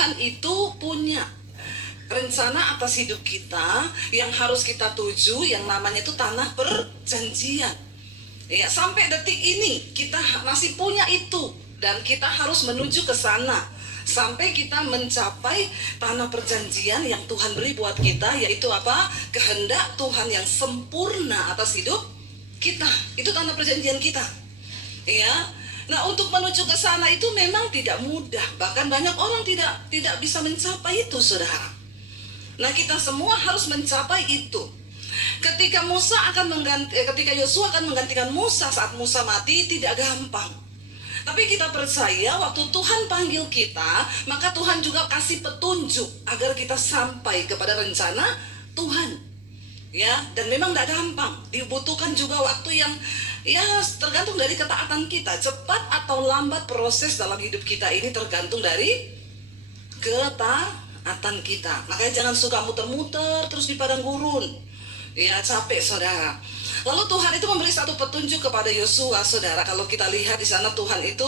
Tuhan itu punya rencana atas hidup kita yang harus kita tuju, yang namanya itu tanah perjanjian. Ya, sampai detik ini kita masih punya itu dan kita harus menuju ke sana sampai kita mencapai tanah perjanjian yang Tuhan beri buat kita, yaitu apa? Kehendak Tuhan yang sempurna atas hidup kita. Itu tanah perjanjian kita. Ya. Nah, untuk menuju ke sana itu memang tidak mudah. Bahkan banyak orang tidak bisa mencapai itu, Saudara. Nah, kita semua harus mencapai itu. Ketika Yosua akan menggantikan Musa saat Musa mati, tidak gampang. Tapi kita percaya waktu Tuhan panggil kita, maka Tuhan juga kasih petunjuk agar kita sampai kepada rencana Tuhan. Ya, dan memang tidak gampang. Dibutuhkan juga waktu yang tergantung dari ketaatan kita. Cepat atau lambat proses dalam hidup kita ini tergantung dari ketaatan kita. Makanya jangan suka muter-muter terus di padang gurun. Ya, capek, Saudara. Lalu Tuhan itu memberi satu petunjuk kepada Yosua, Saudara. Kalau kita lihat di sana Tuhan itu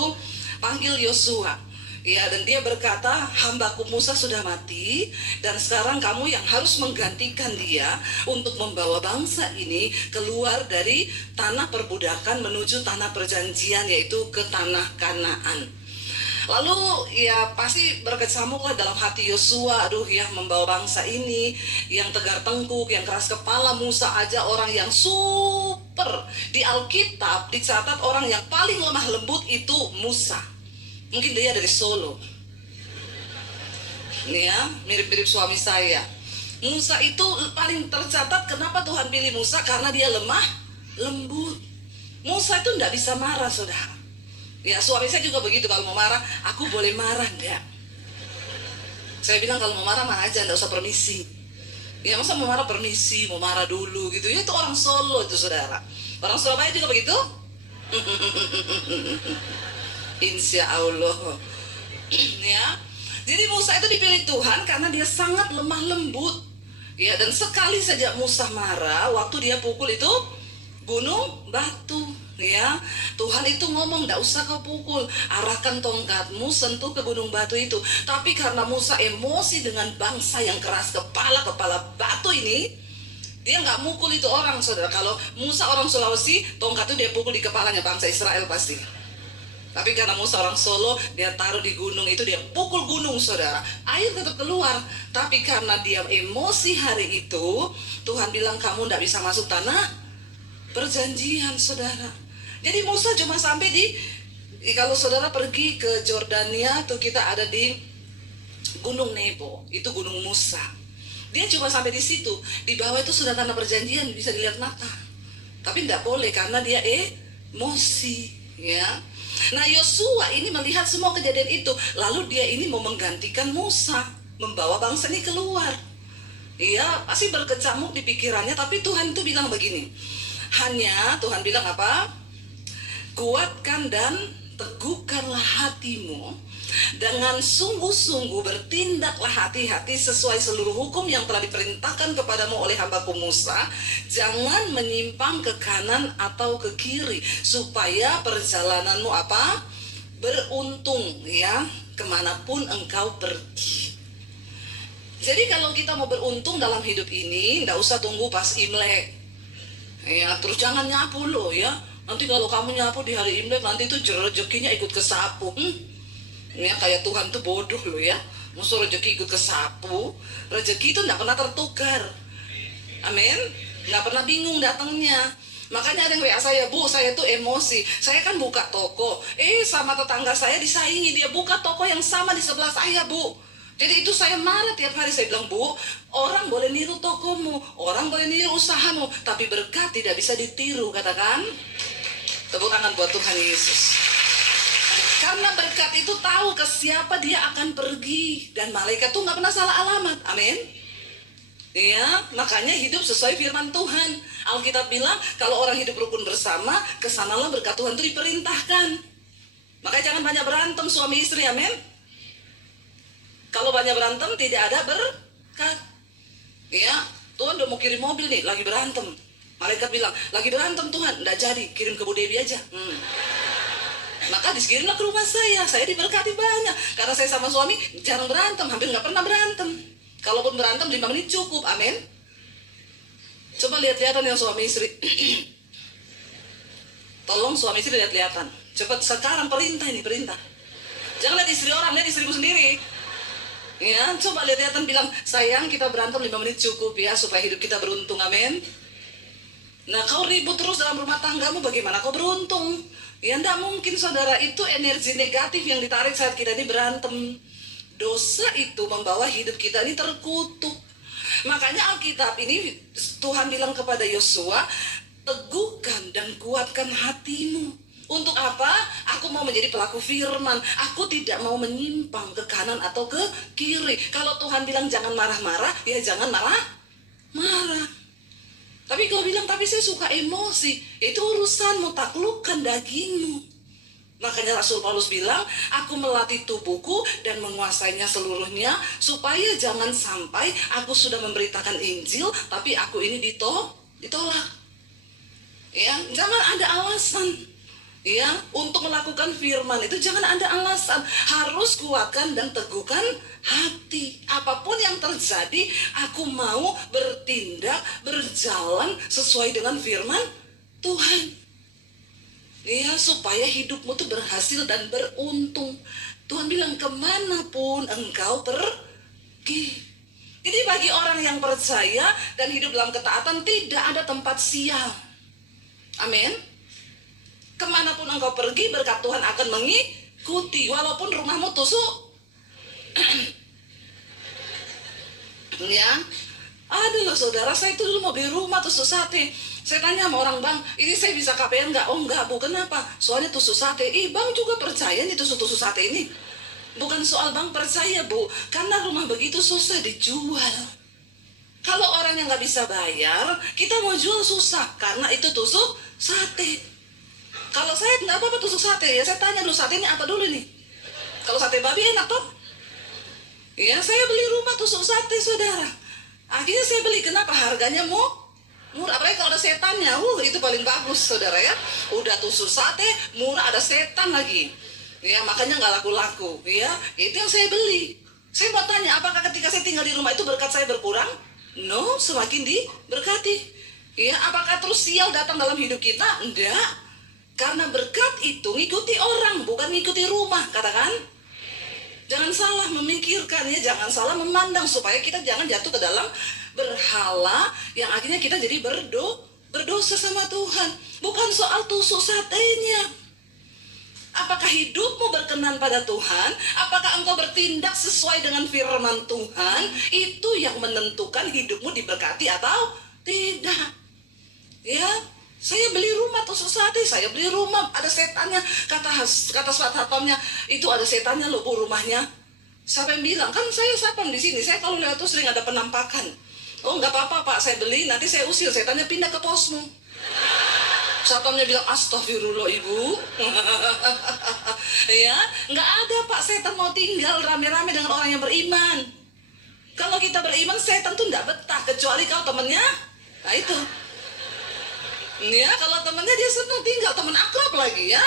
panggil Yosua. Ya, dan dia berkata, hambaku Musa sudah mati, dan sekarang kamu yang harus menggantikan dia untuk membawa bangsa ini keluar dari tanah perbudakan menuju tanah perjanjian, yaitu ke tanah Kanaan. Lalu ya pasti berkecamuklah dalam hati Yosua, aduh ya, membawa bangsa ini yang tegar tengkuk, yang keras kepala. Musa aja orang yang super. Di Alkitab dicatat orang yang paling lemah lembut itu Musa. Mungkin dia dari Solo. Ini ya, mirip-mirip suami saya. Musa itu paling tercatat. Kenapa Tuhan pilih Musa? Karena dia lemah lembut. Musa itu tidak bisa marah, Saudara. Ya, suami saya juga begitu. Kalau mau marah, aku boleh marah enggak? Saya bilang kalau mau marah aja, enggak usah permisi. Ya, masa mau marah permisi, mau marah dulu gitu. Ya, itu orang Solo itu, Saudara. Orang Surabaya juga begitu? Insya Allah. Ya. Jadi Musa itu dipilih Tuhan karena dia sangat lemah lembut. Ya, dan sekali saja Musa marah, waktu dia pukul itu gunung batu. Ya, Tuhan itu ngomong, "Nggak usah kau pukul, arahkan tongkatmu sentuh ke gunung batu itu." Tapi karena Musa emosi dengan bangsa yang keras kepala batu ini, dia nggak mukul itu orang, Saudara. Kalau Musa orang Sulawesi, tongkat itu dia pukul di kepalanya bangsa Israel pasti. Tapi karena Musa orang Solo, dia taruh di gunung itu, dia pukul gunung, Saudara. Air tetap keluar. Tapi karena dia emosi hari itu, Tuhan bilang, kamu nggak bisa masuk tanah perjanjian, Saudara. Jadi Musa cuma sampai kalau Saudara pergi ke Jordania tuh, kita ada di Gunung Nebo, itu Gunung Musa. Dia cuma sampai di situ. Di bawah itu sudah tanah perjanjian, bisa dilihat mata. Tapi tidak boleh karena dia emosi, ya. Nah, Yosua ini melihat semua kejadian itu, lalu dia ini mau menggantikan Musa, membawa bangsa ini keluar. Iya, pasti berkecamuk di pikirannya, tapi Tuhan itu bilang begini. Hanya Tuhan bilang apa? Kuatkan dan teguhkanlah hatimu, dengan sungguh-sungguh bertindaklah hati-hati sesuai seluruh hukum yang telah diperintahkan kepadamu oleh hambaku Musa. Jangan menyimpang ke kanan atau ke kiri, supaya perjalananmu apa? Beruntung, ya, kemanapun engkau pergi. Jadi kalau kita mau beruntung dalam hidup ini, nggak usah tunggu pas Imlek. Ya, terus jangan nyapu loh, ya. Nanti kalau kamu nyapu di hari Imlek, nanti itu rezekinya ikut kesapu. Ya, kayak Tuhan tuh bodoh loh, ya. Musuh rezeki ikut kesapu. Rezeki itu nggak pernah tertukar. Amin. Nggak pernah bingung datangnya. Makanya ada yang WA saya, "Bu, saya tuh emosi. Saya kan buka toko. Sama tetangga saya disaingi, dia buka toko yang sama di sebelah saya, Bu. Jadi itu saya marah tiap hari." Saya bilang, "Bu, orang boleh niru tokomu, orang boleh niru usahamu, tapi berkat tidak bisa ditiru." Katakan, tepuk tangan buat Tuhan Yesus. Karena berkat itu tahu ke siapa dia akan pergi, dan malaikat tuh nggak pernah salah alamat. Amin. Ya, makanya hidup sesuai firman Tuhan. Alkitab bilang kalau orang hidup rukun bersama, kesanalah berkat Tuhan itu diperintahkan. Makanya jangan banyak berantem suami istri. Amin. Kalau banyak berantem tidak ada berkat. Ya, Tuhan udah mau kirim mobil nih, lagi berantem. Malaikat bilang, "Lagi berantem Tuhan." "Nggak jadi, kirim ke Bu Dewi aja." Maka dikirimlah ke rumah saya diberkati banyak. Karena saya sama suami jarang berantem, hampir nggak pernah berantem. Kalaupun berantem 5 menit cukup, amin. Coba lihat-lihatan yang suami istri. Tolong suami istri lihat-lihatan. Cepat sekarang perintah ini, perintah. Jangan lihat istri orang, lihat istrimu sendiri. Ya, coba lihat-lihatan bilang, sayang kita berantem 5 menit cukup ya, supaya hidup kita beruntung, amin. Nah, kau ribut terus dalam rumah tanggamu, bagaimana kau beruntung? Ya, tidak mungkin saudara, itu energi negatif yang ditarik saat kita ini berantem. Dosa itu membawa hidup kita ini terkutuk. Makanya Alkitab ini Tuhan bilang kepada Yosua, teguhkan dan kuatkan hatimu. Untuk apa? Aku mau menjadi pelaku firman. Aku tidak mau menyimpang ke kanan atau ke kiri. Kalau Tuhan bilang jangan marah-marah, ya jangan marah-marah. Tapi kalau bilang, tapi saya suka emosi, itu urusanmu, taklukkan dagingmu. Makanya Rasul Paulus bilang, aku melatih tubuhku dan menguasainya seluruhnya, supaya jangan sampai aku sudah memberitakan Injil, tapi aku ini ditolak. Ya, jangan ada alasan. Ya, untuk melakukan firman itu jangan ada alasan. Harus kuatkan dan teguhkan hati. Apapun yang terjadi, aku mau bertindak, berjalan sesuai dengan firman Tuhan. Ya, supaya hidupmu tuh berhasil dan beruntung. Tuhan bilang, kemanapun engkau pergi. Jadi bagi orang yang percaya dan hidup dalam ketaatan, tidak ada tempat sial. Amin. Kemanapun engkau pergi, berkat Tuhan akan mengikuti. Walaupun rumahmu tusuk. Ya, ada loh saudara, saya itu dulu mau beli rumah tusuk sate. Saya tanya sama orang, bang, ini saya bisa KPR nggak? Oh enggak bu, kenapa? Soalnya tusuk sate. Bang juga percaya nih tusuk sate ini? Bukan soal bang percaya bu, karena rumah begitu susah dijual. Kalau orang yang nggak bisa bayar, kita mau jual susah, karena itu tusuk sate. Kalau saya nggak apa-apa tusuk sate, ya saya tanya dulu satenya apa dulu nih. Kalau sate babi enak toh? Ya, saya beli rumah tusuk sate saudara. Akhirnya saya beli, kenapa? Harganya murah. Apalagi kalau ada setannya, itu paling bagus saudara ya. Udah tusuk sate, murah, ada setan lagi. Ya, makanya nggak laku-laku. Ya, itu yang saya beli. Saya mau tanya, apakah ketika saya tinggal di rumah itu berkat saya berkurang? No, semakin diberkati. Ya, apakah terus sial datang dalam hidup kita? Enggak. Karena berkat itu ngikuti orang, bukan ngikuti rumah, katakan. Jangan salah memikirkan ya, jangan salah memandang, supaya kita jangan jatuh ke dalam berhala yang akhirnya kita jadi berdosa sama Tuhan. Bukan soal tusuk satenya. Apakah hidupmu berkenan pada Tuhan? Apakah engkau bertindak sesuai dengan firman Tuhan? Itu yang menentukan hidupmu diberkati atau tidak. Ya, saya beli rumah tusuk sate, saya beli rumah ada setannya, kata satpamnya, itu ada setannya loh bu rumahnya. Siapa yang bilang? Kan saya satpam di sini, saya kalau lihat tuh sering ada penampakan. Oh nggak apa-apa pak, saya beli, nanti saya usir setannya pindah ke posmu. Satpamnya bilang, astagfirullah ibu. Ya, nggak ada pak, setan mau tinggal rame-rame dengan orang yang beriman. Kalau kita beriman, setan tuh nggak betah, kecuali kalau temennya, nah itu. Ya, kalau temannya dia senang tinggal, teman akrab lagi ya.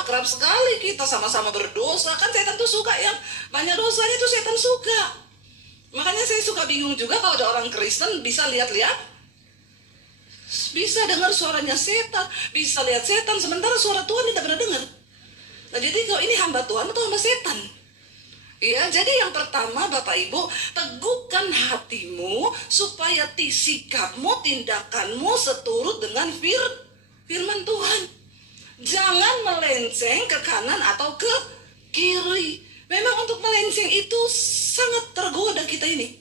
Akrab sekali kita, sama-sama berdosa. Kan setan tuh suka yang banyak dosanya tuh setan suka. Makanya saya suka bingung juga kalau ada orang Kristen bisa lihat-lihat, bisa dengar suaranya setan, bisa lihat setan, sementara suara Tuhan tidak pernah dengar. Nah, jadi kalau ini hamba Tuhan atau hamba setan? Ya, jadi yang pertama Bapak Ibu, teguhkan hatimu supaya sikapmu, tindakanmu seturut dengan firman Tuhan. Jangan melenceng ke kanan atau ke kiri. Memang untuk melenceng itu sangat tergoda kita ini.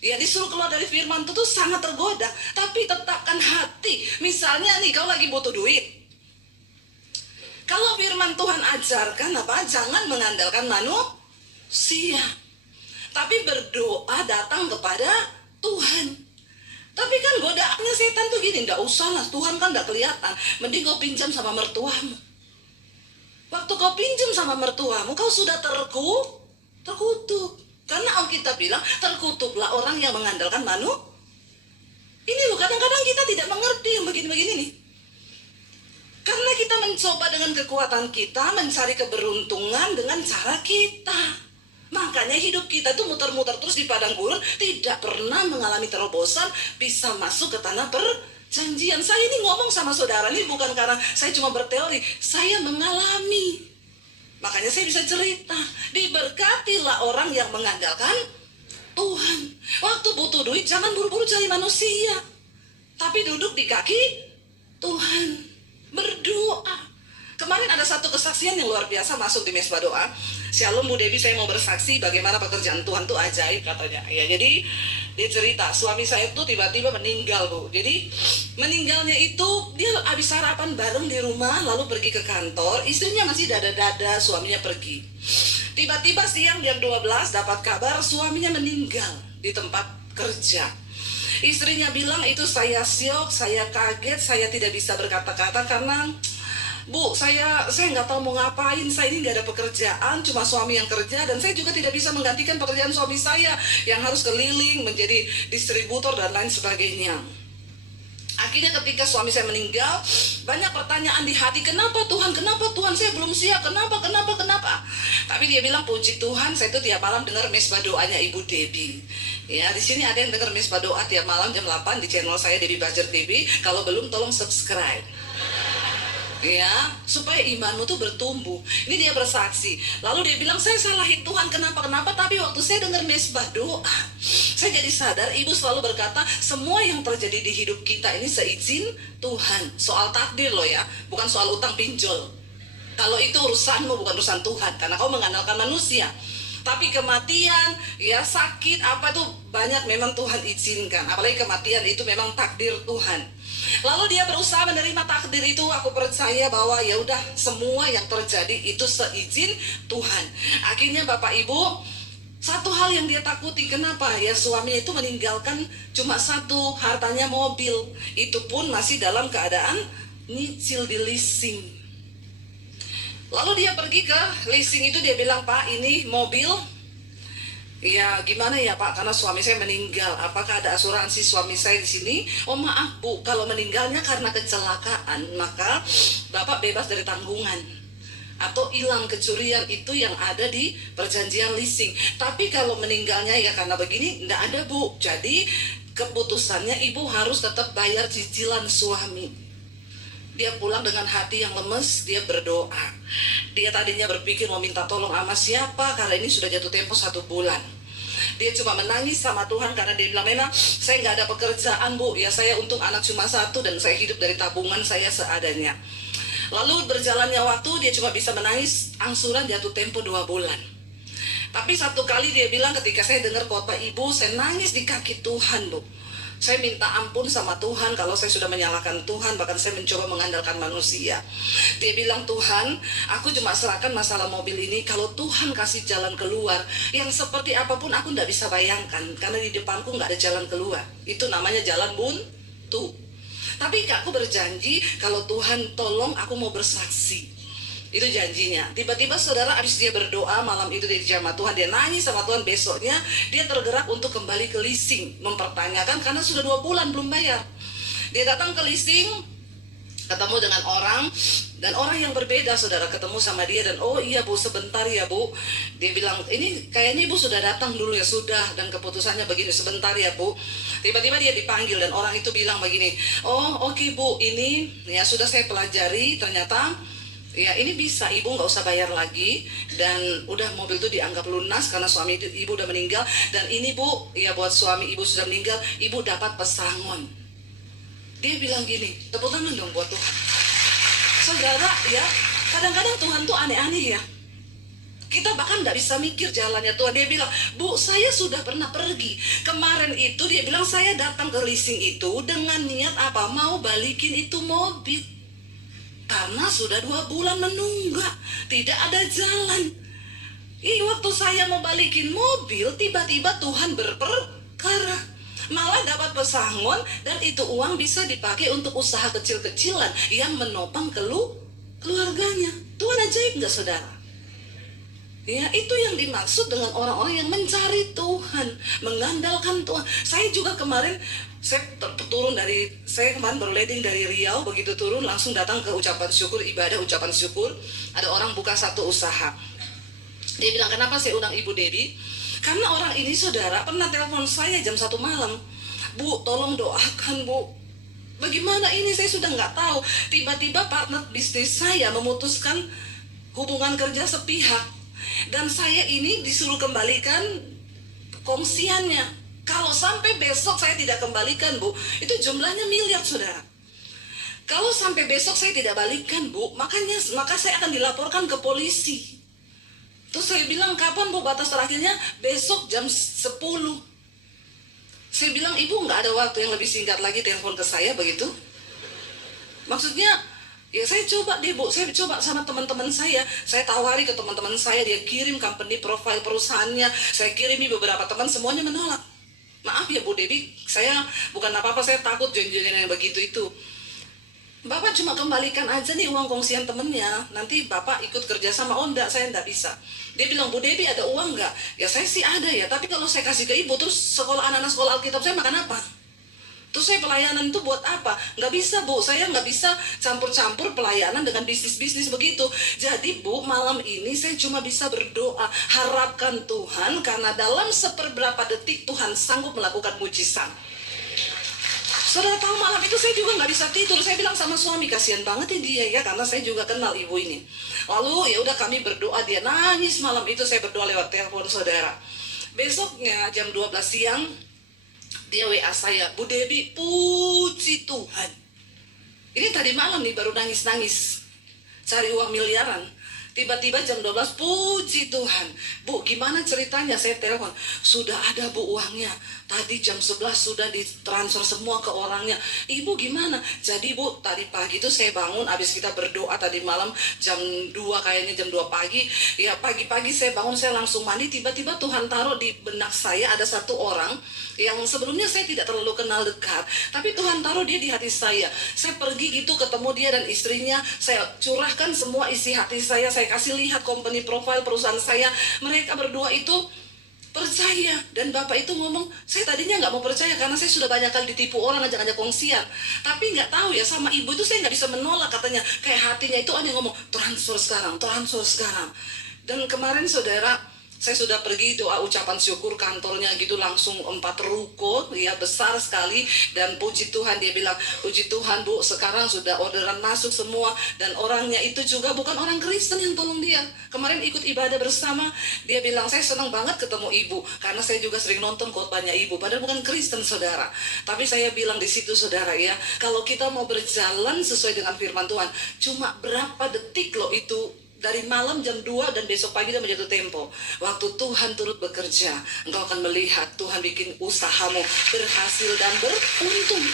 Ya, disuruh keluar dari firman itu tuh sangat tergoda. Tapi tetapkan hati. Misalnya nih, kau lagi butuh duit. Kalau firman Tuhan ajarkan apa? Jangan mengandalkan manusia, tapi berdoa datang kepada Tuhan. Tapi kan godaannya setan tuh gini, nggak usah lah, Tuhan kan nggak kelihatan, mending kau pinjam sama mertuamu. Waktu kau pinjam sama mertuamu, kau sudah terkutuk. Karena Alkitab bilang, terkutuklah orang yang mengandalkan Ini loh, kadang-kadang kita tidak mengerti yang begini-begini nih. Karena Kadang-kadang kita mencoba dengan kekuatan kita, mencari keberuntungan dengan cara kita. Makanya hidup kita tuh muter-muter terus di padang gurun, tidak pernah mengalami terobosan, bisa masuk ke tanah perjanjian. Saya ini ngomong sama saudara ini bukan karena saya cuma berteori, saya mengalami. Makanya saya bisa cerita. Diberkatilah orang yang mengandalkan Tuhan. Waktu butuh duit, jangan buru-buru cari manusia, tapi duduk di kaki Tuhan, berdoa. Kemarin ada satu kesaksian yang luar biasa masuk di mesbah doa. Shalom Bu Debbie, saya mau bersaksi bagaimana pekerjaan Tuhan tuh ajaib katanya. Ya, jadi dia cerita suami saya tuh tiba-tiba meninggal Bu. Jadi meninggalnya itu dia habis sarapan bareng di rumah lalu pergi ke kantor. Istrinya masih dada-dada, suaminya pergi. Tiba-tiba siang jam 12 dapat kabar suaminya meninggal di tempat kerja. Istrinya bilang itu saya syok, saya kaget, saya tidak bisa berkata-kata karena Bu, saya nggak tahu mau ngapain, saya ini nggak ada pekerjaan, cuma suami yang kerja, dan saya juga tidak bisa menggantikan pekerjaan suami saya yang harus keliling menjadi distributor dan lain sebagainya. Akhirnya ketika suami saya meninggal, banyak pertanyaan di hati, kenapa Tuhan, saya belum siap, kenapa. Tapi dia bilang, puji Tuhan, saya itu tiap malam dengar mesbah doanya Ibu Debbie. Ya, di sini ada yang dengar mesbah doa tiap malam jam 8 di channel saya Debbie Bajer TV. Kalau belum, tolong subscribe. Ya, supaya imanmu tuh bertumbuh. Ini dia bersaksi. Lalu dia bilang, saya salahin Tuhan kenapa, tapi waktu saya dengar mesbah doa, saya jadi sadar ibu selalu berkata, semua yang terjadi di hidup kita ini seizin Tuhan. Soal takdir loh ya, bukan soal utang pinjol. Kalau itu urusanmu, bukan urusan Tuhan, karena kau mengandalkan manusia. Tapi kematian, ya sakit, apa tuh banyak memang Tuhan izinkan. Apalagi kematian itu memang takdir Tuhan. Lalu dia berusaha menerima takdir itu. Aku percaya bahwa ya udah, semua yang terjadi itu seizin Tuhan. Akhirnya Bapak Ibu, satu hal yang dia takuti, kenapa? Ya suaminya itu meninggalkan cuma satu, hartanya mobil. Itu pun masih dalam keadaan nyicil di leasing. Lalu dia pergi ke leasing itu, dia bilang, Pak ini mobil, ya gimana ya Pak, karena suami saya meninggal, apakah ada asuransi suami saya di sini? Oh maaf Bu, kalau meninggalnya karena kecelakaan, maka Bapak bebas dari tanggungan. Atau hilang, kecurian, itu yang ada di perjanjian leasing. Tapi kalau meninggalnya ya karena begini, enggak ada Bu. Jadi keputusannya ibu harus tetap bayar cicilan suami. Dia pulang dengan hati yang lemes, dia berdoa. Dia tadinya berpikir mau minta tolong sama siapa, karena ini sudah jatuh tempo 1 bulan. Dia cuma menangis sama Tuhan karena dia bilang, memang saya nggak ada pekerjaan Bu, ya saya untung anak cuma 1 dan saya hidup dari tabungan saya seadanya. Lalu berjalannya waktu, dia cuma bisa menangis, angsuran jatuh tempo 2 bulan. Tapi satu kali dia bilang, ketika saya dengar khotbah ibu, saya nangis di kaki Tuhan Bu. Saya minta ampun sama Tuhan kalau saya sudah menyalahkan Tuhan, bahkan saya mencoba mengandalkan manusia. Dia bilang, Tuhan, aku cuma serahkan masalah mobil ini, kalau Tuhan kasih jalan keluar, yang seperti apapun aku tidak bisa bayangkan, karena di depanku nggak ada jalan keluar. Itu namanya jalan buntu. Tapi aku berjanji, kalau Tuhan tolong, aku mau bersaksi. Itu janjinya. Tiba-tiba saudara, abis dia berdoa malam itu di jamaah Tuhan, dia nangis sama Tuhan. Besoknya dia tergerak untuk kembali ke leasing, mempertanyakan karena sudah 2 bulan belum bayar. Dia datang ke leasing, ketemu dengan orang, dan orang yang berbeda saudara, ketemu sama dia, dan oh iya Bu, sebentar ya Bu. Dia bilang, ini kayaknya Ibu sudah datang dulu ya. Sudah, dan keputusannya begini, sebentar ya Bu. Tiba-tiba dia dipanggil dan orang itu bilang begini, oh oke Bu, ini ya sudah saya pelajari, ternyata ya ini bisa, ibu nggak usah bayar lagi, dan udah mobil itu dianggap lunas karena suami ibu udah meninggal. Dan ini Bu, ya buat suami ibu sudah meninggal, ibu dapat pesangon. Dia bilang gini, tepuk tangan dong buat Tuhan. Saudara ya, kadang-kadang Tuhan tuh aneh-aneh ya. Kita bahkan nggak bisa mikir jalannya Tuhan. Dia bilang, Bu, saya sudah pernah pergi. Kemarin itu dia bilang, saya datang ke leasing itu dengan niat apa? Mau balikin itu mobil. Karena sudah 2 bulan menunggak, tidak ada jalan. Waktu saya mau balikin mobil, tiba-tiba Tuhan berperkara, malah dapat pesangon, dan itu uang bisa dipakai untuk usaha kecil-kecilan yang menopang keluarganya. Tuhan ajaib nggak saudara? Ya, itu yang dimaksud dengan orang-orang yang mencari Tuhan, mengandalkan Tuhan. Saya juga kemarin, saya kemarin baru landing dari Riau, begitu turun langsung datang ke ucapan syukur, ibadah ucapan syukur. Ada orang buka satu usaha. Dia bilang, kenapa saya undang Ibu Debbie? Karena orang ini, saudara, pernah telepon saya jam 1 malam. Bu, tolong doakan, Bu. Bagaimana ini, saya sudah nggak tahu. Tiba-tiba partner bisnis saya memutuskan hubungan kerja sepihak. Dan saya ini disuruh kembalikan kongsiannya. Kalau sampai besok saya tidak kembalikan, Bu, itu jumlahnya miliar, saudara. Kalau sampai besok saya tidak balikan, Bu, maka saya akan dilaporkan ke polisi. Terus saya bilang, kapan, Bu, batas terakhirnya? Besok jam 10. Saya bilang, Ibu nggak ada waktu yang lebih singkat lagi telepon ke saya begitu? Maksudnya, ya saya coba deh, Bu, saya coba sama teman-teman saya tawari ke teman-teman saya, dia kirim company profile perusahaannya, saya kirimi beberapa teman, semuanya menolak. Maaf ya Bu Debbie, saya bukan apa-apa, saya takut janjian yang begitu itu. Bapak cuma kembalikan aja nih uang kongsian temennya, nanti Bapak ikut kerja sama. Oh enggak, saya enggak bisa. Dia bilang, Bu Debbie ada uang enggak? Ya saya sih ada ya, tapi kalau saya kasih ke Ibu, terus anak-anak sekolah Alkitab saya makan apa? Terus saya pelayanan itu buat apa? Nggak bisa, Bu, saya nggak bisa campur-campur pelayanan dengan bisnis-bisnis begitu. Jadi, Bu, malam ini saya cuma bisa berdoa, harapkan Tuhan, karena dalam seperberapa detik Tuhan sanggup melakukan mujizat. Saudara tahu, malam itu saya juga nggak bisa tidur. Saya bilang sama suami, kasihan banget ya dia ya, karena saya juga kenal ibu ini. Lalu ya udah kami berdoa, dia nangis malam itu, saya berdoa lewat telepon, saudara. Besoknya jam 12 siang, dia WA saya, Bu Debbie, puji Tuhan. Ini tadi malam nih baru nangis-nangis, cari uang miliaran. Tiba-tiba jam 12, puji Tuhan. Bu, gimana ceritanya? Saya telepon, sudah ada, Bu, uangnya. Tadi jam 11 sudah ditransfer semua ke orangnya. Ibu gimana? Jadi, Bu, tadi pagi itu saya bangun, habis kita berdoa tadi malam, jam 2 kayaknya, jam 2 pagi. Ya, pagi-pagi saya bangun, saya langsung mandi. Tiba-tiba Tuhan taruh di benak saya ada satu orang yang sebelumnya saya tidak terlalu kenal dekat, tapi Tuhan taruh dia di hati saya. Saya pergi gitu ketemu dia dan istrinya, saya curahkan semua isi hati saya kasih lihat company profile perusahaan saya. Mereka berdua itu percaya, dan bapak itu ngomong, saya tadinya nggak mau percaya karena saya sudah banyak kali ditipu orang ngajak-ngajak kongsian, tapi nggak tahu ya, sama ibu itu saya nggak bisa menolak, katanya kayak hatinya itu ada yang ngomong transfer sekarang. Dan kemarin, saudara, saya sudah pergi doa ucapan syukur, kantornya gitu langsung 4 ruko ya, besar sekali. Dan puji Tuhan, dia bilang, puji Tuhan, Bu, sekarang sudah orderan masuk semua. Dan orangnya itu juga bukan orang Kristen yang tolong dia. Kemarin ikut ibadah bersama, dia bilang, saya senang banget ketemu Ibu, karena saya juga sering nonton khotbahnya Ibu, padahal bukan Kristen, saudara. Tapi saya bilang di situ, saudara ya, kalau kita mau berjalan sesuai dengan firman Tuhan, cuma berapa detik loh itu, dari malam jam 2 dan besok pagi dan menjatuh tempo. Waktu Tuhan turut bekerja, engkau akan melihat Tuhan bikin usahamu berhasil dan beruntung.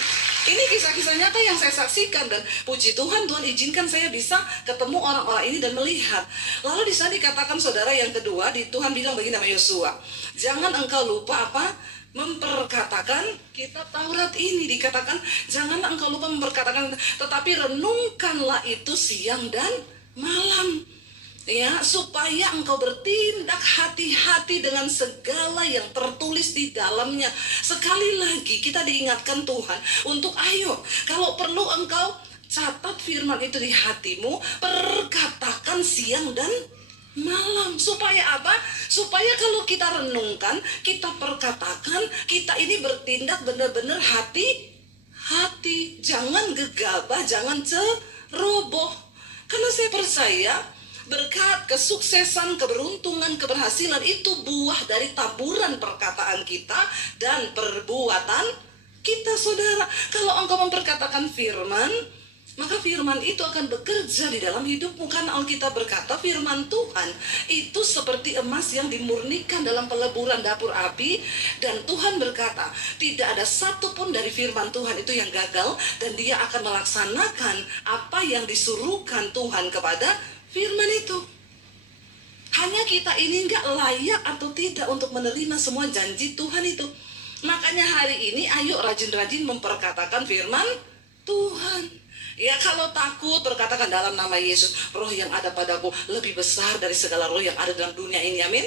Ini kisah-kisah nyata yang saya saksikan, dan puji Tuhan, Tuhan izinkan saya bisa ketemu orang-orang ini dan melihat. Lalu di sana dikatakan, saudara, yang kedua, Tuhan bilang begini sama Yosua, jangan engkau lupa apa? Memperkatakan kitab Taurat ini. Dikatakan, jangan engkau lupa memperkatakan, tetapi renungkanlah itu siang dan malam, ya, supaya engkau bertindak hati-hati dengan segala yang tertulis di dalamnya. Sekali lagi kita diingatkan Tuhan untuk ayo, kalau perlu engkau catat firman itu di hatimu, perkatakan siang dan malam. Supaya apa? Supaya kalau kita renungkan, kita perkatakan, kita ini bertindak benar-benar hati-hati. Jangan gegabah, jangan ceroboh. Karena saya percaya berkat, kesuksesan, keberuntungan, keberhasilan itu buah dari taburan perkataan kita dan perbuatan kita, saudara. Kalau engkau memperkatakan firman, maka firman itu akan bekerja di dalam hidupmu. Karena Alkitab berkata, firman Tuhan itu seperti emas yang dimurnikan dalam peleburan dapur api. Dan Tuhan berkata, tidak ada satupun dari firman Tuhan itu yang gagal, dan dia akan melaksanakan apa yang disuruhkan Tuhan kepada firman itu. Hanya kita ini nggak layak atau tidak untuk menerima semua janji Tuhan itu. Makanya hari ini ayo rajin-rajin memperkatakan firman Tuhan. Ya kalau takut berkatakan dalam nama Yesus, roh yang ada padaku lebih besar dari segala roh yang ada dalam dunia ini, amin.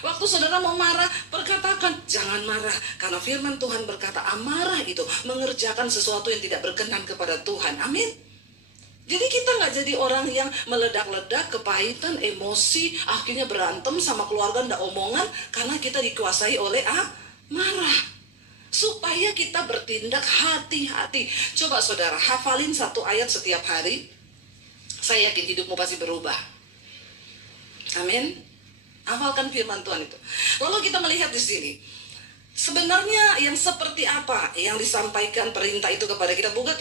Waktu saudara mau marah, berkatakan jangan marah, karena firman Tuhan berkata amarah itu mengerjakan sesuatu yang tidak berkenan kepada Tuhan, amin. Jadi kita nggak jadi orang yang meledak-ledak, kepahitan, emosi, akhirnya berantem sama keluarga, ndak omongan, karena kita dikuasai oleh marah. Supaya kita bertindak hati-hati. Coba saudara hafalin satu ayat setiap hari. Saya yakin hidupmu pasti berubah. Amin. Hafalkan firman Tuhan itu. Lalu kita melihat di sini. Sebenarnya yang seperti apa yang disampaikan perintah itu kepada kita? Buka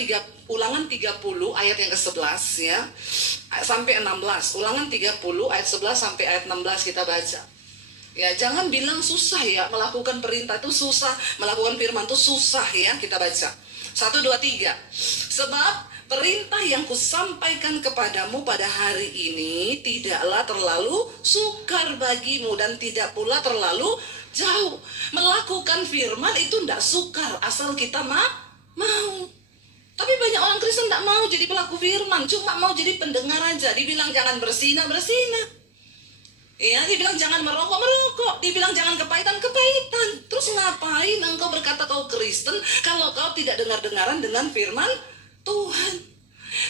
Ulangan 30 ayat yang ke-11 ya. Sampai 16. Ulangan 30 ayat 11 sampai ayat 16 kita baca. Ya, jangan bilang susah ya, melakukan perintah itu susah, melakukan firman itu susah ya, kita baca. 1, 2, 3. Sebab perintah yang kusampaikan kepadamu pada hari ini tidaklah terlalu sukar bagimu dan tidak pula terlalu jauh. Melakukan firman itu tidak sukar, asal kita mau. Tapi banyak orang Kristen tidak mau jadi pelaku firman, cuma mau jadi pendengar aja. Dibilang jangan bersinah. Ya, dibilang jangan merokok, dibilang jangan kepahitan. Terus ngapain engkau berkata kau Kristen kalau kau tidak dengar-dengaran dengan firman Tuhan?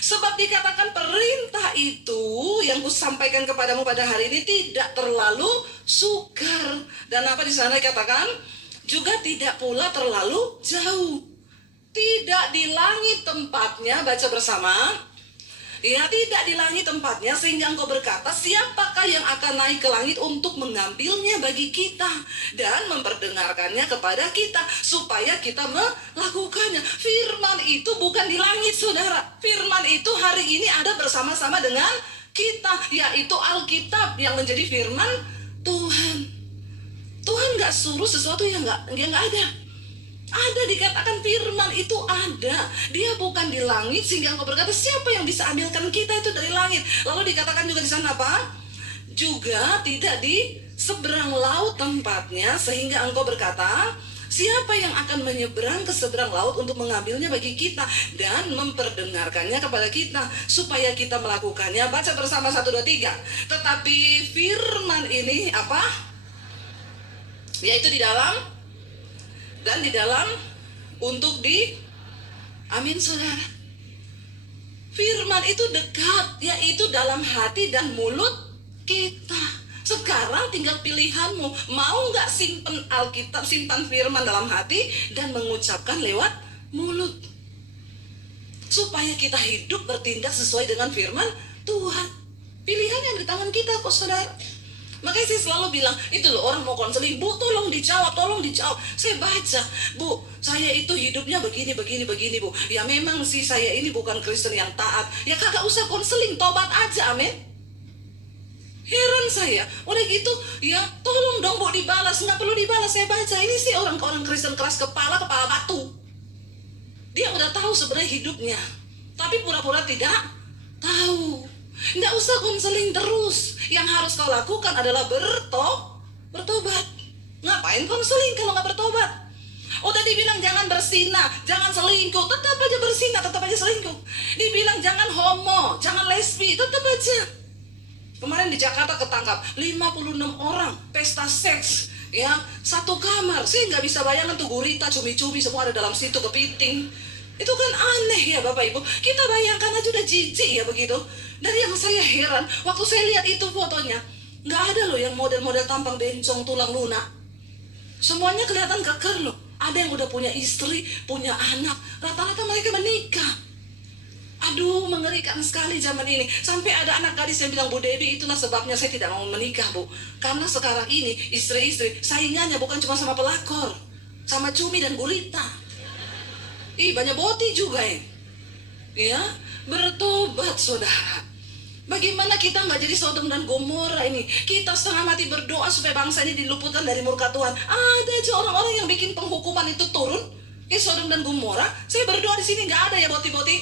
Sebab dikatakan perintah itu yang kusampaikan kepadamu pada hari ini tidak terlalu sukar. Dan apa di sana dikatakan? Juga tidak pula terlalu jauh. Tidak di langit tempatnya, baca bersama. Ya, tidak di langit tempatnya, sehingga engkau berkata, siapakah yang akan naik ke langit untuk mengambilnya bagi kita dan memperdengarkannya kepada kita, supaya kita melakukannya. Firman itu bukan di langit, saudara. Firman itu hari ini ada bersama-sama dengan kita, yaitu Alkitab yang menjadi firman Tuhan. Tuhan gak suruh sesuatu yang gak ada. Ada, dikatakan firman itu ada. Dia bukan di langit sehingga engkau berkata siapa yang bisa ambilkan kita itu dari langit. Lalu dikatakan juga di sana apa? Juga tidak di seberang laut tempatnya, sehingga engkau berkata siapa yang akan menyeberang ke seberang laut untuk mengambilnya bagi kita dan memperdengarkannya kepada kita supaya kita melakukannya. Baca bersama 1, 2, 3. Tetapi firman ini apa? Yaitu di dalam dan di dalam untuk amin saudara. Firman itu dekat, yaitu dalam hati dan mulut kita. Sekarang tinggal pilihanmu, mau gak simpan Alkitab, simpan firman dalam hati dan mengucapkan lewat mulut, supaya kita hidup bertindak sesuai dengan firman Tuhan. Pilihan yang di tangan kita kok saudara. Makanya saya selalu bilang, itu loh orang mau konseling, Bu tolong dijawab. Saya baca, Bu saya itu hidupnya begini Bu. Ya memang sih saya ini bukan Kristen yang taat. Ya kagak usah konseling, tobat aja, amin. Heran saya, oleh gitu ya tolong dong Bu dibalas. Nggak perlu dibalas, saya baca. Ini sih orang Kristen keras kepala batu. Dia udah tahu sebenarnya hidupnya, tapi pura-pura tidak tahu. Nggak usah konseling terus. Yang harus kau lakukan adalah bertobat. Ngapain konseling kalau nggak bertobat? Udah dibilang jangan bersinah, jangan selingkuh, tetap aja bersinah, tetap aja selingkuh. Dibilang jangan homo, jangan lesbi, tetap aja. Kemarin di Jakarta ketangkap 56 orang pesta seks, ya satu kamar. Saya nggak bisa bayangkan tuh gurita, cumi-cumi semua ada dalam situ, kepiting. Itu kan aneh ya Bapak Ibu. Kita bayangkan aja udah jijik ya begitu. Dan yang saya heran, waktu saya lihat itu fotonya, nggak ada loh yang model-model tampang bencong tulang lunak. Semuanya kelihatan keker loh. Ada yang udah punya istri, punya anak. Rata-rata mereka menikah. Aduh, mengerikan sekali zaman ini. Sampai ada anak gadis yang bilang, Bu Debbie, itulah sebabnya saya tidak mau menikah, Bu. Karena sekarang ini istri-istri saingannya bukan cuma sama pelakor, sama cumi dan gurita. Banyak boti juga ya. Bertobat saudara. Bagaimana kita nggak jadi Sodom dan Gomora ini? Kita setengah mati berdoa supaya bangsa ini diluputkan dari murka Tuhan. Ada aja orang-orang yang bikin penghukuman itu turun. Kayak Sodom dan Gomora. Saya berdoa di sini nggak ada ya boti-boti.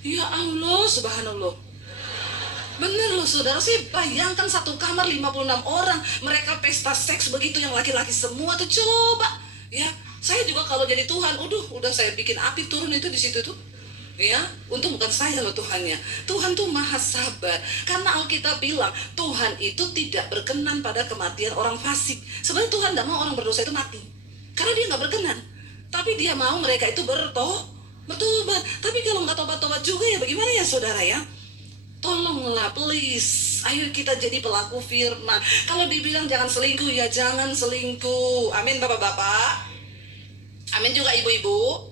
Ya Allah, subhanallah. Bener loh saudara, saya bayangkan satu kamar 56 orang. Mereka pesta seks begitu, yang laki-laki semua tuh, coba ya. Saya juga kalau jadi Tuhan, udah saya bikin api turun itu di situ tuh. Ya, untung bukan saya loh Tuhannya. Tuhan tuh maha sabar. Karena Alkitab bilang, Tuhan itu tidak berkenan pada kematian orang fasik. Sebenarnya Tuhan tidak mau orang berdosa itu mati. Karena dia nggak berkenan. Tapi dia mau mereka itu bertobat. Tapi kalau nggak tobat-tobat juga ya bagaimana ya saudara ya? Tolonglah please, ayo kita jadi pelaku firman. Kalau dibilang jangan selingkuh, ya jangan selingkuh. Amin bapak-bapak. Amin juga ibu-ibu.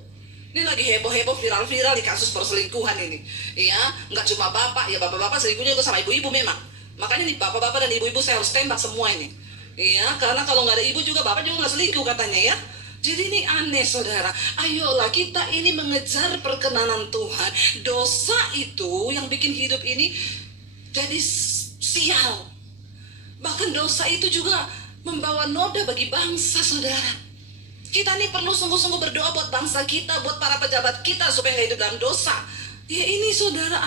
Ini lagi heboh-heboh viral-viral di kasus perselingkuhan ini. Ya, nggak cuma bapak, ya bapak-bapak selingkuhnya juga sama ibu-ibu memang. Makanya nih bapak-bapak dan ibu-ibu saya harus tembak semua ini. Ya, karena kalau nggak ada ibu juga bapak juga nggak selingkuh katanya ya. Jadi ini aneh saudara. Ayolah kita ini mengejar perkenanan Tuhan. Dosa itu yang bikin hidup ini jadi sial. Bahkan dosa itu juga membawa noda bagi bangsa saudara. Kita nih perlu sungguh-sungguh berdoa buat bangsa kita, buat para pejabat kita supaya nggak hidup dalam dosa. Ya ini saudara,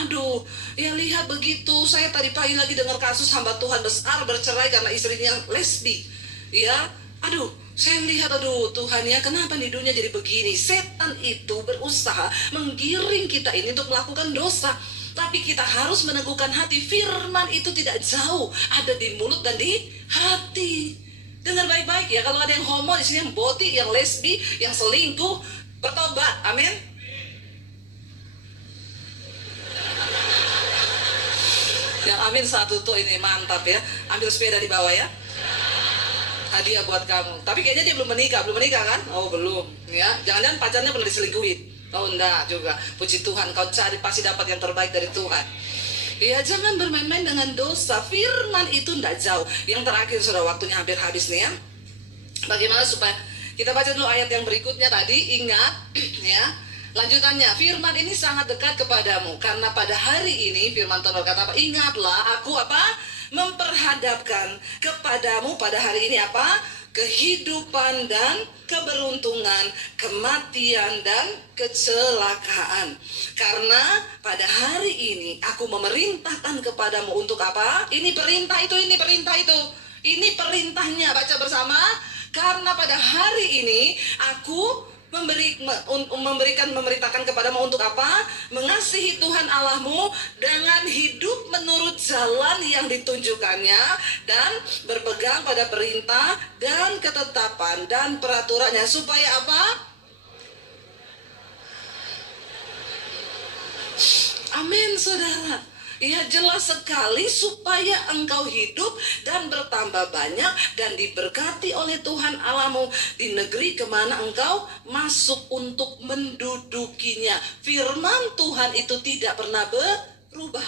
ya lihat begitu. Saya tadi pagi lagi dengar kasus hamba Tuhan besar bercerai karena istrinya lesbi. Ya, saya lihat, Tuhan ya, kenapa nih dunia jadi begini? Setan itu berusaha menggiring kita ini untuk melakukan dosa. Tapi kita harus meneguhkan hati. Firman itu tidak jauh, ada di mulut dan di hati. Dengar baik-baik ya, kalau ada yang homo di sini, yang boti, yang lesbi, yang selingkuh, bertobat, amin. Yang amin satu tuh ini mantap ya, ambil sepeda di bawah ya. Hadiah buat kamu. Tapi kayaknya dia belum menikah kan? Oh belum, ya. Jangan-jangan pacarnya pernah diselingkuhin. Oh enggak juga. Puji Tuhan, kau cari pasti dapat yang terbaik dari Tuhan. Ya jangan bermain-main dengan dosa. Firman itu tidak jauh. Yang terakhir sudah waktunya hampir habis nih ya. Bagaimana supaya kita baca dulu ayat yang berikutnya tadi. Ingat ya, lanjutannya, firman ini sangat dekat kepadamu. Karena pada hari ini firman Tuhan berkata apa? Ingatlah aku memperhadapkan kepadamu pada hari ini kehidupan dan keberuntungan, kematian dan kecelakaan. Karena pada hari ini aku memerintahkan kepadamu untuk apa? Ini perintah itu. Ini perintahnya, baca bersama. Karena pada hari ini aku memerintahkan kepadamu untuk apa? Mengasihi Tuhan Allahmu dengan hidup menurut jalan yang ditunjukkannya dan berpegang pada perintah dan ketetapan dan peraturannya supaya apa? Amin saudara. Ya jelas sekali supaya engkau hidup dan bertambah banyak dan diberkati oleh Tuhan Allahmu di negeri kemana engkau masuk untuk mendudukinya. Firman Tuhan itu tidak pernah berubah.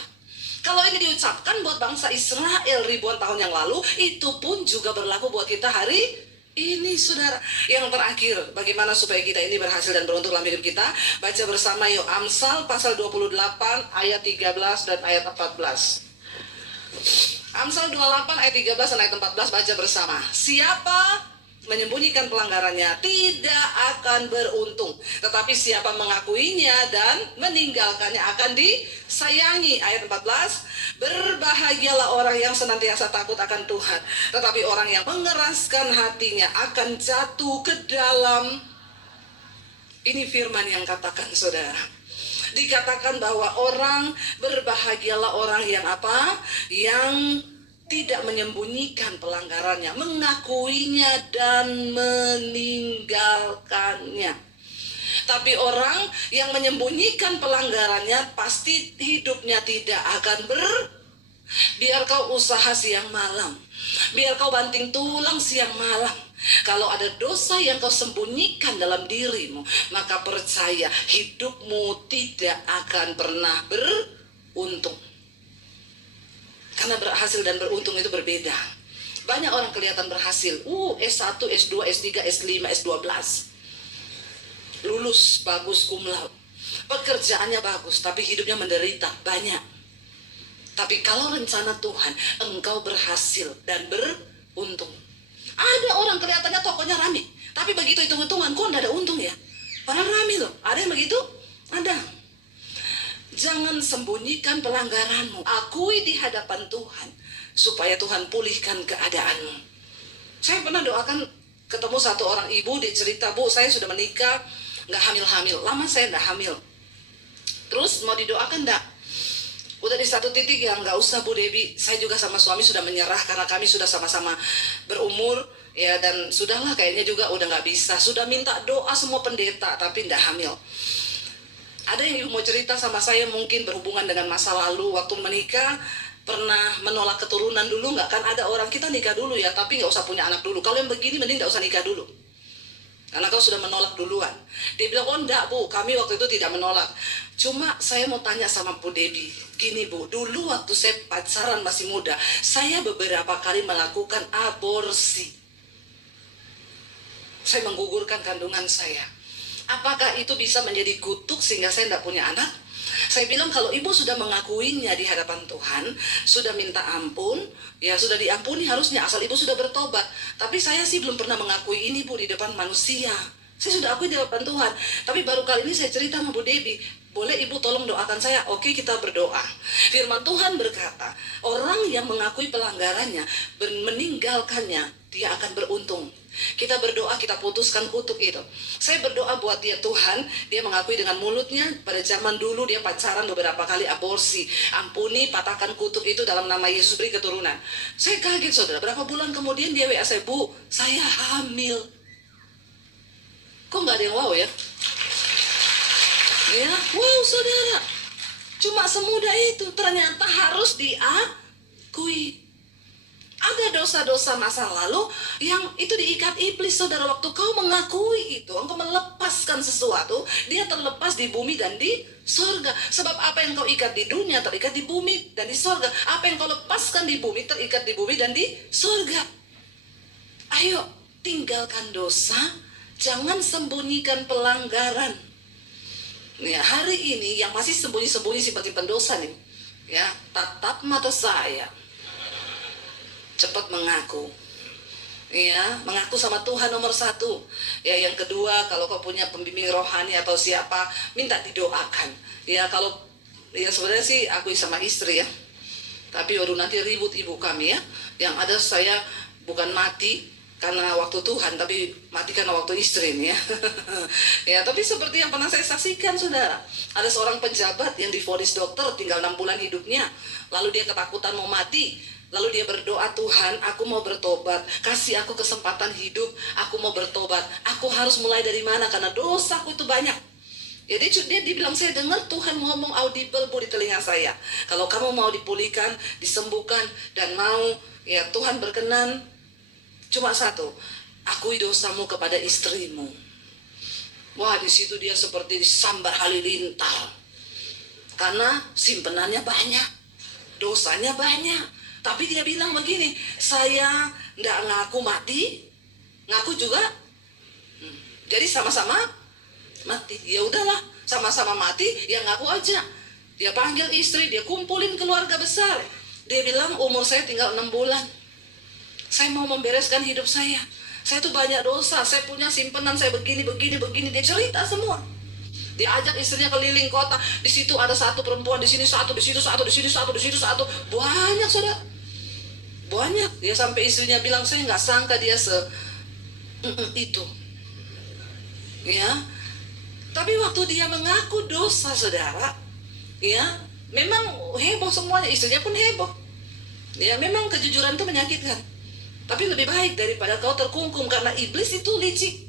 Kalau ini diucapkan buat bangsa Israel ribuan tahun yang lalu, itu pun juga berlaku buat kita hari ini saudara. Yang terakhir, bagaimana supaya kita ini berhasil dan beruntung dalam hidup kita? Baca bersama yuk Amsal pasal 28 ayat 13 dan ayat 14. Amsal 28 ayat 13 dan ayat 14, baca bersama. Siapa menyembunyikan pelanggarannya tidak akan beruntung, tetapi siapa mengakuinya dan meninggalkannya akan disayangi. Ayat 14, berbahagialah orang yang senantiasa takut akan Tuhan, tetapi orang yang mengeraskan hatinya akan jatuh ke dalam. Ini firman yang katakan saudara. Dikatakan bahwa berbahagialah orang yang yang tidak menyembunyikan pelanggarannya, mengakuinya dan meninggalkannya. Tapi orang yang menyembunyikan pelanggarannya pasti hidupnya tidak akan biar kau usaha siang malam, biar kau banting tulang siang malam, kalau ada dosa yang kau sembunyikan dalam dirimu, maka percaya hidupmu tidak akan pernah beruntung. Karena berhasil dan beruntung itu berbeda. Banyak orang kelihatan berhasil. S1, S2, S3, S5, S12. Lulus bagus cum laude. Pekerjaannya bagus, tapi hidupnya menderita. Banyak. Tapi kalau rencana Tuhan, engkau berhasil dan beruntung. Ada orang kelihatannya tokonya rame, tapi begitu hitung-hitungan, kok tidak ada untung ya? Padahal rame loh. Ada yang begitu? Ada. Jangan sembunyikan pelanggaranmu. Akui di hadapan Tuhan supaya Tuhan pulihkan keadaanmu. Saya pernah doakan ketemu satu orang ibu, dia cerita, Bu, saya sudah menikah, nggak hamil-hamil. Lama saya nggak hamil. Terus mau didoakan nggak? Udah di satu titik yang nggak usah Bu Debbie, saya juga sama suami sudah menyerah karena kami sudah sama-sama berumur ya, dan sudahlah kayaknya juga udah nggak bisa. Sudah minta doa semua pendeta tapi nggak hamil. Ada yang mau cerita sama saya mungkin berhubungan dengan masa lalu waktu menikah, pernah menolak keturunan dulu nggak? Kan ada orang kita nikah dulu ya tapi nggak usah punya anak dulu. Kalau yang begini mending nggak usah nikah dulu karena kau sudah menolak duluan. Dia bilang, oh enggak Bu, kami waktu itu tidak menolak. Cuma saya mau tanya sama Bu Debbie, gini Bu, dulu waktu saya pacaran masih muda, saya beberapa kali melakukan aborsi. Saya menggugurkan kandungan saya. Apakah itu bisa menjadi kutuk sehingga saya tidak punya anak? Saya bilang kalau ibu sudah mengakuinya di hadapan Tuhan, sudah minta ampun, ya sudah diampuni harusnya asal ibu sudah bertobat. Tapi saya sih belum pernah mengakui ini Bu di depan manusia. Saya sudah akui di depan Tuhan. Tapi baru kali ini saya cerita sama Bu Debbie, boleh ibu tolong doakan saya? Oke, kita berdoa. Firman Tuhan berkata, orang yang mengakui pelanggarannya, meninggalkannya, dia akan beruntung. Kita berdoa, kita putuskan kutuk itu. Saya berdoa buat dia, Tuhan, dia mengakui dengan mulutnya, pada zaman dulu dia pacaran beberapa kali aborsi. Ampuni, patahkan kutuk itu dalam nama Yesus, beri keturunan. Saya kaget saudara, berapa bulan kemudian dia WA saya, Bu, saya hamil. Kok nggak ada yang wow ya? Ya, wow saudara. Cuma semudah itu, ternyata harus diakui. Ada dosa-dosa masa lalu yang itu diikat iblis, saudara. Waktu kau mengakui itu, engkau melepaskan sesuatu, dia terlepas di bumi dan di sorga. Sebab apa yang kau ikat di dunia terikat di bumi dan di sorga. Apa yang kau lepaskan di bumi terikat di bumi dan di sorga. Ayo, tinggalkan dosa, jangan sembunyikan pelanggaran. Ya, hari ini yang masih sembunyi-sembunyi seperti pendosa nih, ya, tatap mata saya. Cepat mengaku, ya, mengaku sama Tuhan nomor satu. Ya, yang kedua, kalau kau punya pembimbing rohani atau siapa, minta didoakan. Ya, kalau ya sebenarnya sih aku sama istri ya, tapi baru nanti ribut ibu kami ya. Yang ada saya bukan mati karena waktu Tuhan, tapi mati karena waktu istri nih ya. Ya, tapi seperti yang pernah saya saksikan saudara, ada seorang pejabat yang divonis dokter tinggal 6 bulan hidupnya, lalu dia ketakutan mau mati. Lalu dia berdoa, Tuhan, aku mau bertobat, kasih aku kesempatan hidup, aku mau bertobat, aku harus mulai dari mana, karena dosaku itu banyak. Jadi dia bilang, saya dengar Tuhan ngomong audible Bu di telinga saya, kalau kamu mau dipulihkan, disembuhkan, dan mau, ya Tuhan berkenan, cuma satu, akui dosamu kepada istrimu. Wah, di situ dia seperti disambar halilintar, karena simpenannya banyak, dosanya banyak. Tapi dia bilang begini, saya nggak ngaku mati, ngaku juga. Jadi sama-sama mati. Ya udahlah, sama-sama mati, ya ngaku aja. Dia panggil istri, dia kumpulin keluarga besar. Dia bilang umur saya tinggal 6 bulan. Saya mau membereskan hidup saya. Saya tuh banyak dosa, saya punya simpenan, saya begini. Dia cerita semua. Dia ajak istrinya keliling kota. Di situ ada satu perempuan, di sini satu, di situ satu, di situ satu, di situ satu. Banyak saudara. Banyak. Dia sampai istrinya bilang, saya nggak sangka dia itu. Ya. Tapi waktu dia mengaku dosa saudara, ya, memang heboh semuanya. Istrinya pun heboh. Ya, memang kejujuran itu menyakitkan. Tapi lebih baik daripada kau terkungkung, karena iblis itu licik.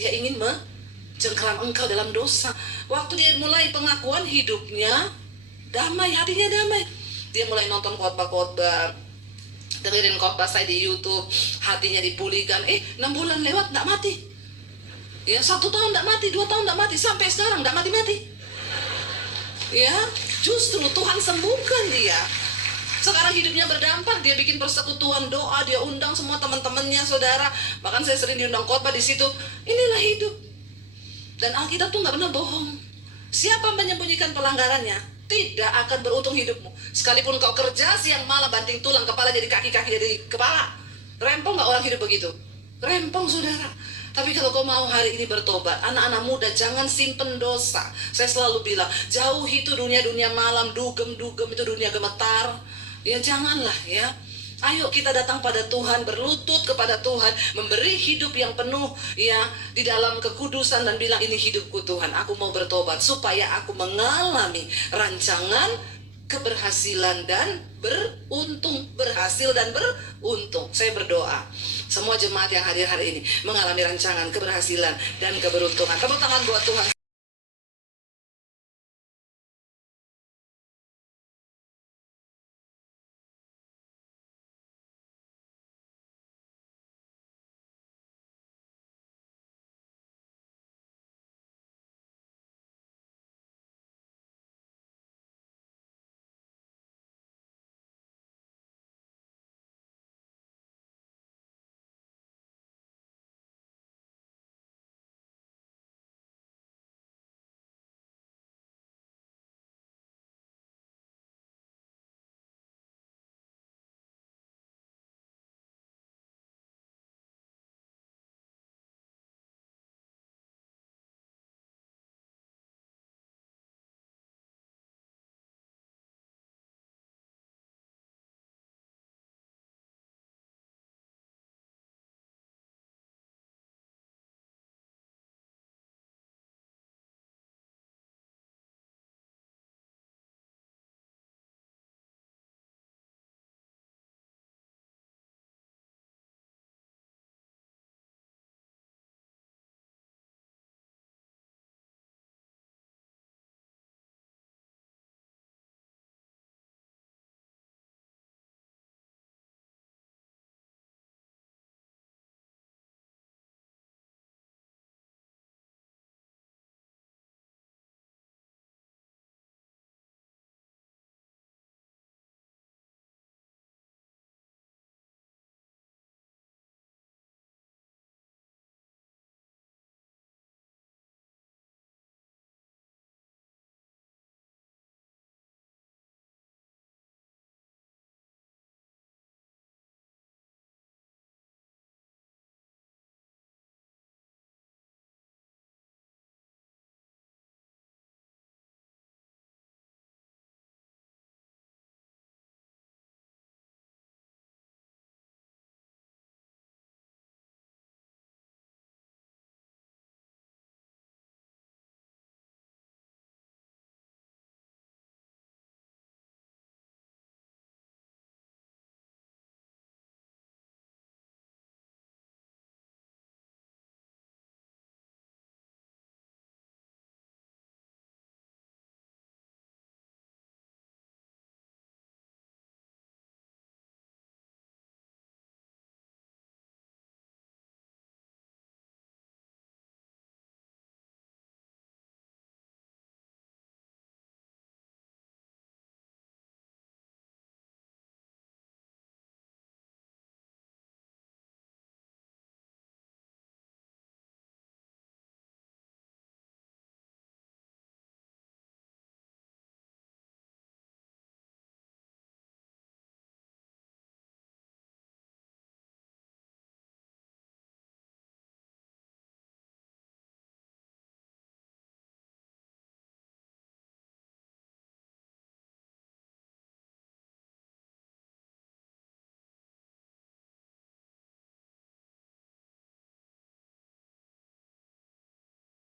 Dia ingin mencengkeram engkau dalam dosa. Waktu dia mulai pengakuan, hidupnya damai, hatinya damai. Dia mulai nonton khotbah-khotbah, dengerin khotbah saya di YouTube, hatinya dipulihkan. 6 bulan lewat enggak mati. Ya, 1 tahun enggak mati, 2 tahun enggak mati, sampai sekarang enggak mati-mati. Ya, justru Tuhan sembuhkan dia. Sekarang hidupnya berdampak, dia bikin persekutuan doa, dia undang semua teman-temannya, saudara. Bahkan saya sering diundang khotbah di situ. Inilah hidup. Dan Alkitab tuh enggak pernah bohong. Siapa menyembunyikan pelanggarannya, tidak akan beruntung hidupmu. Sekalipun kau kerja siang malam banting tulang, kepala jadi kaki, kaki jadi kepala. Rempong gak orang hidup begitu? Rempong saudara. Tapi kalau kau mau hari ini bertobat, anak-anak muda jangan simpen dosa. Saya selalu bilang, jauhi itu dunia-dunia malam, dugem-dugem itu dunia gemetar. Ya janganlah ya. Ayo kita datang pada Tuhan, berlutut kepada Tuhan, memberi hidup yang penuh ya di dalam kekudusan dan bilang, ini hidupku Tuhan, aku mau bertobat supaya aku mengalami rancangan keberhasilan dan beruntung, berhasil dan beruntung. Saya berdoa semua jemaat yang hadir hari ini mengalami rancangan keberhasilan dan keberuntungan. Tepuk tangan buat Tuhan.